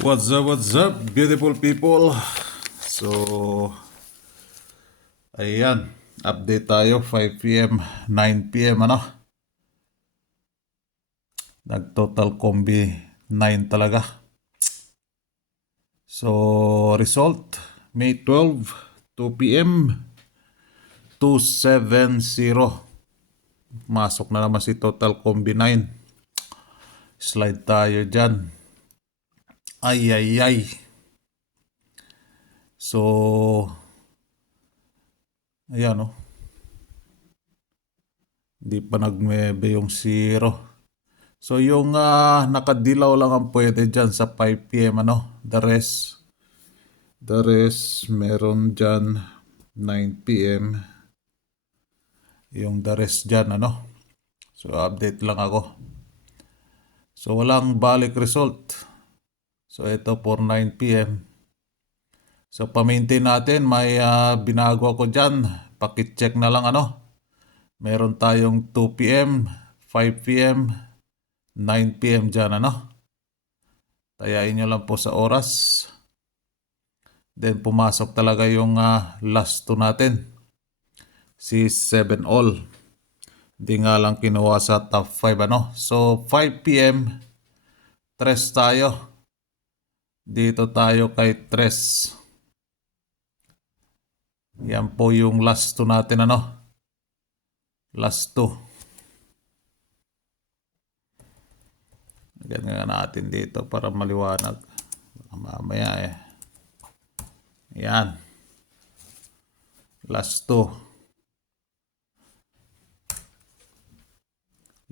What's up, beautiful people? So, ayan, update tayo, 5 p.m., 9 p.m., ano? Nag-total combi 9 talaga. So, result, May 12, 2 p.m., 270. Masok na naman si total combi 9. Slide tayo dyan. Ay. So, ayan, oh. Di pa nagmebe yung 0. So yung nakadilaw lang ang pwede dyan sa 5 p.m. ano. The rest meron dyan 9 p.m. Yung the rest dyan ano. So update lang ako. So walang balik result. So ito for 9 p.m. So pa-maintain natin, may binago ako dyan. Pakit-check na lang ano. Meron tayong 2 p.m., 5 p.m., 9 p.m. dyan ano. Tayain nyo lang po sa oras. Then pumasok talaga yung last 2 natin. Si 7 all. Di nga lang kinuha sa top 5 ano. So 5 p.m. Tres tayo. Dito tayo kay Tres. Yan po yung last 2 natin ano. Last 2. Lagyan nga natin dito para maliwanag. Mamaya Yan. Last 2.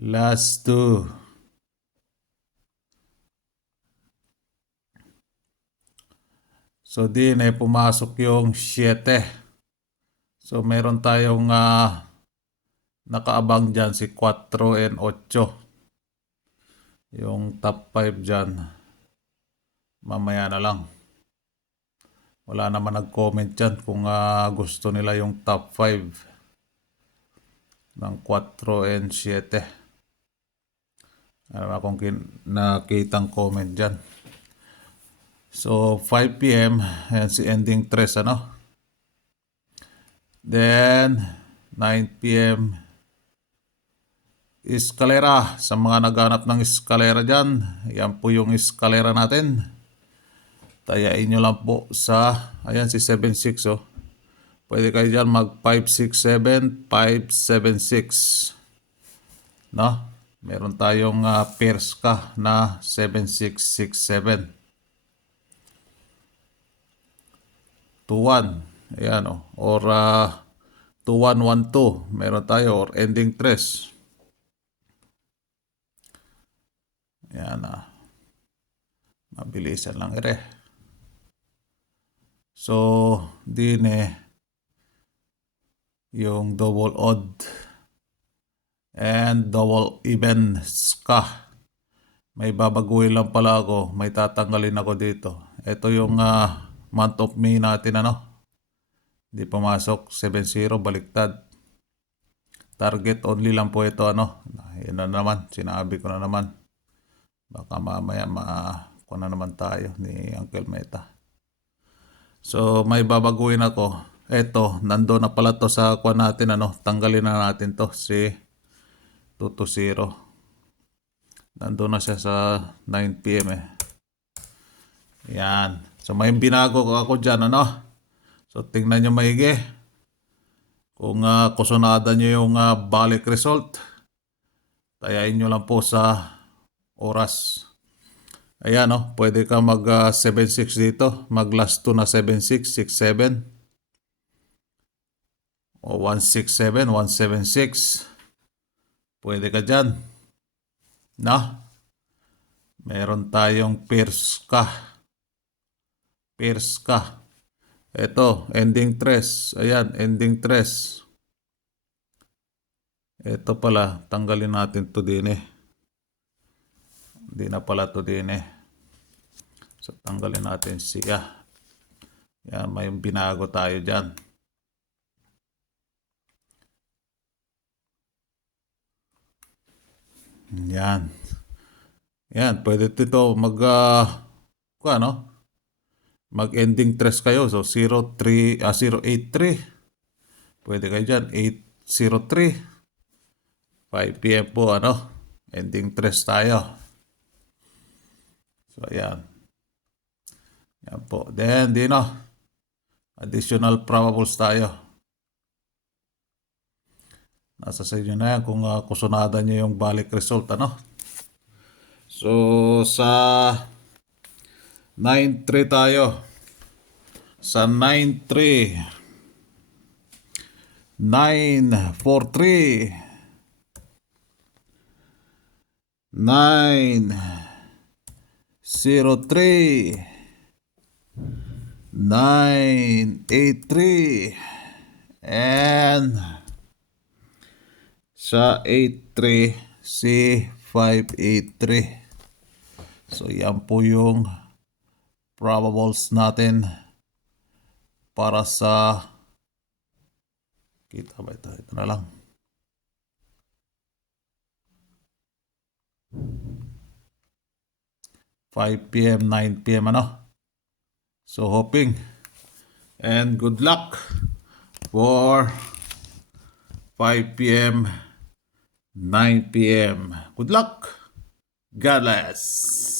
Last 2. So din pumasok yung 7. So meron tayong nakaabang dyan si 4 and 8. Yung top 5 dyan, mamaya na lang. Wala naman nag-comment dyan kung gusto nila yung top 5 ng 4 and 7. Ano akong nakitang comment dyan. So 5 p.m. Ayan si ending 3 ano. Then 9 p.m. Escalera. Sa mga naghanap ng escalera dyan, yan po yung escalera natin. Tayain nyo lang po sa, ayan si 7.6 oh. Pwede kayo dyan mag 5.67, 5.76. No? Meron tayong Perska na 7.667. 2.1. Ayan oh. Or 2.112. Meron tayo or ending 3. Ayan mabilisan lang So, din yung double odd and double even ska. May babaguhin lang pala ako. May tatanggalin ako dito. Ito yung month of May natin ano. Hindi pumasok. 7-0 baliktad. Target only lang po ito ano. Yan na naman. Sinabi ko na naman. Baka mamaya kuha na naman tayo ni Uncle Meta. So may babaguhin ako. Eto, nandoon na pala to sa kuha natin ano. Tanggalin na natin to si 220. Nandoon na siya sa 9 p.m. Yan. So may binago ko ako dyan ano. So tingnan nyo maigi. Kung kusunada nyo yung balik result, tayain nyo lang po sa oras. Ayan pwede ka mag 7.6 dito. Mag last 2 na 7.6, 6.7. O 1.67, 1.76. Pwede ka dyan. Na? Meron tayong Perska. Ito, ending 3. Ayan, ending 3. Ito pala, tanggalin natin to din Hindi na pala to din So, tanggalin natin siya. Yan, may binago tayo dyan. Yan. Yan, pwede ito ano, mag-ending tres kayo. So 083. Pwede kayo dyan. 803. 5 p.m. po, ano, ending tres tayo. So ayan. Yan po. Then, additional probables tayo. Nasa sa inyo na yan kung kusunada nyo yung balik result, ano. So, sa 9-3 tayo. Sa 9-3. 9-4-3. 9-0-3. 9-8-3. And sa 8-3 si 5-8-3. So yan po yung probables natin para sa kita ba ito? Ito na lang. PM, 9 PM, ano? So hoping and good luck for 5 PM, 9 PM. Good luck. God bless.